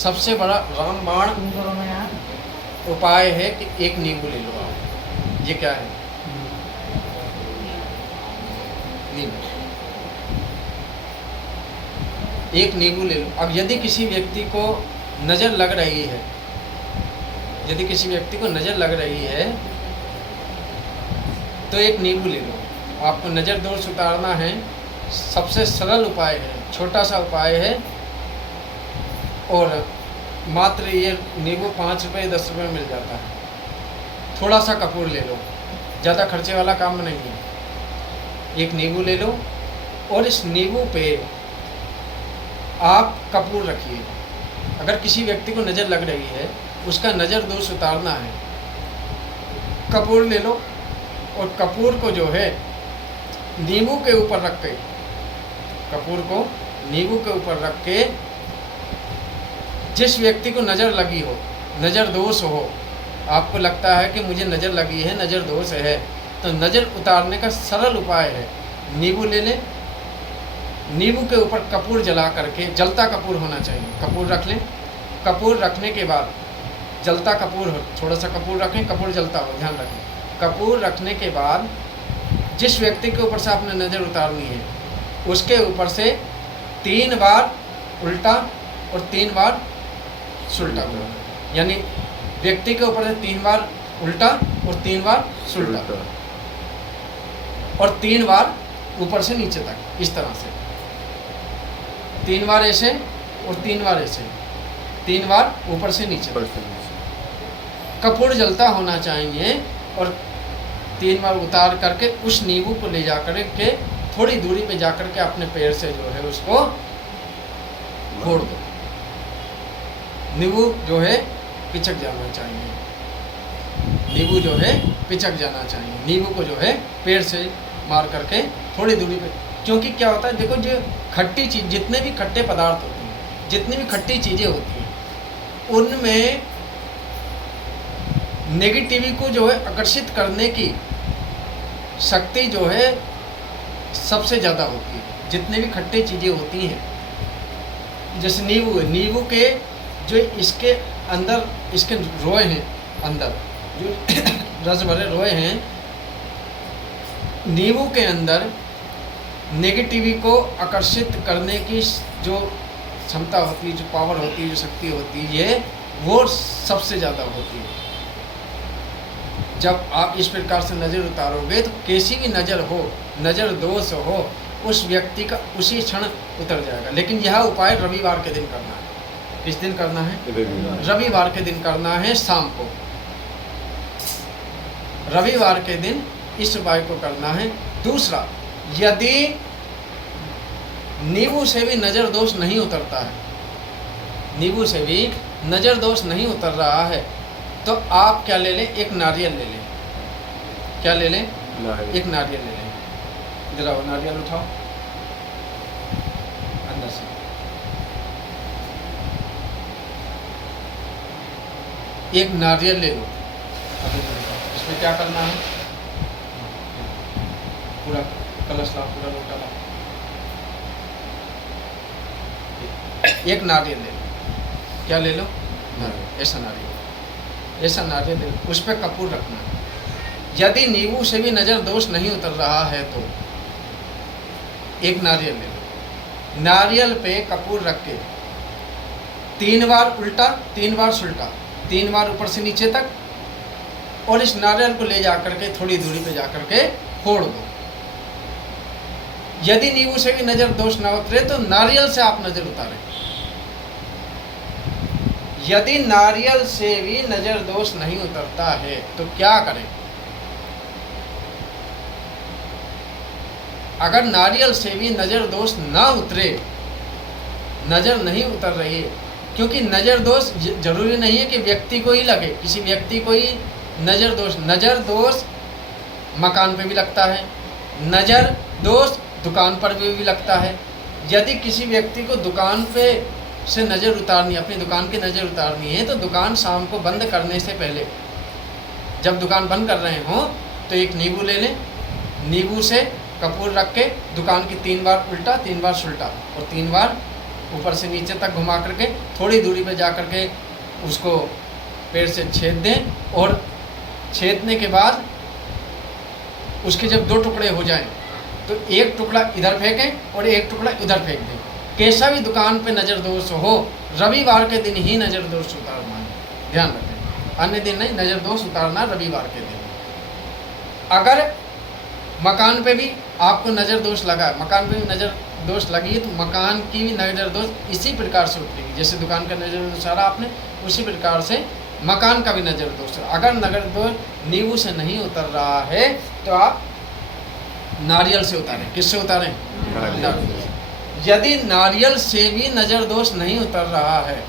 सबसे बड़ा रामबाण उपाय है कि एक नींबू ले लो आप। ये क्या है? नींबू। एक नींबू ले लो। अब यदि किसी व्यक्ति को नज़र लग रही है, यदि किसी व्यक्ति को नज़र लग रही है तो एक नींबू ले लो। आपको नज़र दोष उतारना है, सबसे सरल उपाय है, छोटा सा उपाय है, और मात्र ये नींबू 5 रुपये 10 रुपये में मिल जाता है। थोड़ा सा कपूर ले लो, ज़्यादा खर्चे वाला काम नहीं है। एक नींबू ले लो और इस नींबू पे आप कपूर रखिए। अगर किसी व्यक्ति को नज़र लग रही है, उसका नज़र दोष उतारना है, कपूर ले लो और कपूर को जो है नींबू के ऊपर रख के, कपूर को नींबू के ऊपर रख के, जिस व्यक्ति को नज़र लगी हो, नज़र दोष हो, आपको लगता है कि मुझे नज़र लगी है, नज़र दोष है, तो नज़र उतारने का सरल उपाय है, नींबू ले लें, नींबू के ऊपर कपूर जला करके, जलता कपूर होना चाहिए, कपूर रख लें। कपूर रखने के बाद जलता कपूर हो, थोड़ा सा कपूर रखें, कपूर जलता हो, ध्यान रखें। कपूर रखने के बाद जिस व्यक्ति के ऊपर से आपने नज़र उतारनी है, उसके ऊपर से 3 बार उल्टा और 3 बार सुल्टा करो। यानी व्यक्ति के ऊपर से 3 बार उल्टा और 3 बार सुल्टा, और 3 बार ऊपर से नीचे तक, इस तरह से 3 बार ऐसे और 3 बार ऐसे, 3 बार ऊपर से नीचे तक। कपूर जलता होना चाहिए और 3 बार उतार करके उस नींबू को ले जा कर के थोड़ी दूरी पे जा कर के अपने पैर से जो है उसको फोड़ दो। नींबू जो है पिचक जाना चाहिए, नींबू जो है पिचक जाना चाहिए। नींबू को जो है पैर से मार करके थोड़ी दूरी पे, क्योंकि क्या होता है, देखो जो खट्टी चीज़, जितने भी खट्टे पदार्थ होते हैं, जितनी भी खट्टी चीज़ें होती हैं, उनमें नेगेटिविटी को जो है आकर्षित करने की शक्ति जो है सबसे ज़्यादा होती है। जितने भी खट्टी चीज़ें होती हैं, जैसे नींबू है, नींबू के जो इसके अंदर, इसके रोए हैं, अंदर जो रस भरे रोए हैं, नींबू के अंदर नेगेटिविटी को आकर्षित करने की जो क्षमता होती है, जो पावर होती है, जो शक्ति होती है, वो सबसे ज़्यादा होती है। जब आप इस प्रकार से नज़र उतारोगे तो कैसी भी नज़र हो, नज़र दोष हो, उस व्यक्ति का उसी क्षण उतर जाएगा। लेकिन यह उपाय रविवार के दिन करना है। किस दिन करना है? रविवार के दिन करना है, शाम को, रविवार के दिन इस उपाय को करना है। दूसरा, यदि नींबू से भी नज़र दोष नहीं उतरता है, नींबू से भी नज़र दोष नहीं उतर रहा है, तो आप क्या ले लें? एक नारियल ले लें। क्या ले लें? एक नारियल ले लें। जरा वो नारियल उठाओ अंदर से। एक नारियल ले लो। इसमें क्या करना है? पूरा कलश लाओ, पूरा लोटा लाओ। एक नारियल ले लो। क्या ले लो? ऐसा नारियल, ऐसा नारियल ले लो। उस पर कपूर रखना है। यदि नींबू से भी नज़र दोष नहीं उतर रहा है तो एक नारियल ले लो। नारियल पे कपूर रख के 3 बार उल्टा, 3 बार सुल्टा, 3 बार ऊपर से नीचे तक, और इस नारियल को ले जाकर के थोड़ी दूरी पे जाकर के फोड़ दो। यदि नींबू से भी नज़र दोष ना उतरे तो नारियल से आप नज़र उतारें। यदि नारियल से भी नज़र दोष नहीं उतरता है तो क्या करें? अगर नारियल से भी नज़र दोष ना उतरे, नज़र नहीं उतर रही है, क्योंकि नज़र दोष जरूरी नहीं है कि व्यक्ति को ही लगे, किसी व्यक्ति को ही नज़र दोष मकान पे भी लगता है, नज़र दोष दुकान पर भी लगता है। यदि किसी व्यक्ति को दुकान पे से नज़र उतारनी, अपनी दुकान की नज़र उतारनी है, तो दुकान शाम को बंद करने से पहले, जब दुकान बंद कर रहे हों, तो एक नींबू ले लें, नींबू से कपूर रख के दुकान की 3 बार उल्टा, 3 बार सुल्टा और 3 बार ऊपर से नीचे तक घुमा करके थोड़ी दूरी पे जा करके उसको पेड़ से छेद दें, और छेदने के बाद उसके जब 2 टुकड़े हो जाएं तो एक टुकड़ा इधर फेंकें और एक टुकड़ा उधर फेंक दें। कैसा भी दुकान पे नज़र दोष हो, रविवार के दिन ही नज़र दोष उतारना है, ध्यान रखें, अन्य दिन नहीं। नज़र दोष उतारना रविवार के दिन। अगर मकान पे भी आपको नज़र दोष लगा है, मकान पे भी नज़र दोष लगी है, तो मकान की भी नज़र दोष इसी प्रकार से उतरेगी। जैसे दुकान का नज़र दोष आ रहा आपने, उसी प्रकार से मकान का भी नज़र दोष। अगर नज़र दोष नींबू से नहीं उतर रहा है तो आप नारियल से उतारें। किससे उतारें? नारियल। यदि नारियल से भी नज़र दोष नहीं उतर रहा है,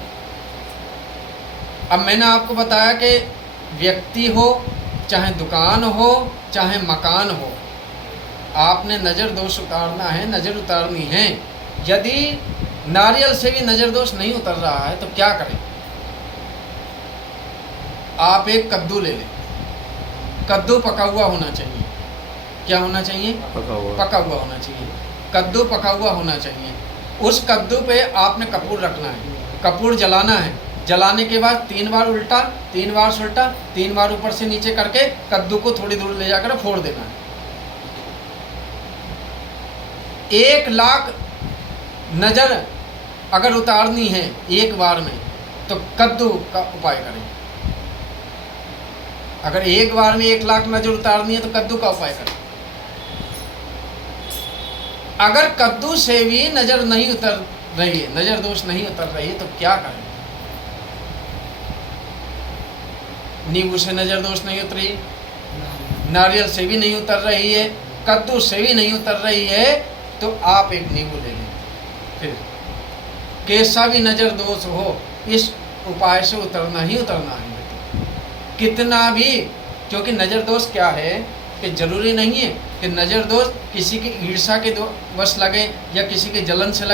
अब मैंने आपको बताया कि व्यक्ति हो, चाहे दुकान हो, चाहे मकान हो, आपने नज़र दोष उतारना है, नज़र उतारनी है। यदि नारियल से भी नज़र दोष नहीं उतर रहा है तो क्या करें? आप एक कद्दू ले लें। कद्दू पका हुआ होना चाहिए। क्या होना चाहिए? पका हुआ होना चाहिए। कद्दू पका हुआ होना चाहिए। उस कद्दू पे आपने कपूर रखना है, कपूर जलाना है। जलाने के बाद 3 बार उल्टा, 3 बार सुल्टा, 3 बार ऊपर से नीचे करके कद्दू को थोड़ी दूर ले जाकर फोड़ देना है। 1 लाख नज़र अगर उतारनी है एक बार में तो कद्दू का उपाय करें। अगर एक बार में 1 लाख नज़र उतारनी है तो कद्दू का उपाय करें। अगर कद्दू से भी नज़र नहीं उतर रही है, नज़र दोष नहीं उतर रही है, तो क्या करें? नींबू से नज़र दोष नहीं उतरी, नारियल से भी नहीं उतर रही है, कद्दू से भी नहीं उतर रही है, तो आप एक नींबू ले लें। फिर कैसा भी नज़र दोष हो, इस उपाय से उतरना ही उतरना है, कितना भी। क्योंकि नज़र दोष क्या है कि ज़रूरी नहीं है कि नज़र दोष किसी की ईर्ष्या के वश लगे या किसी के जलन से लगे।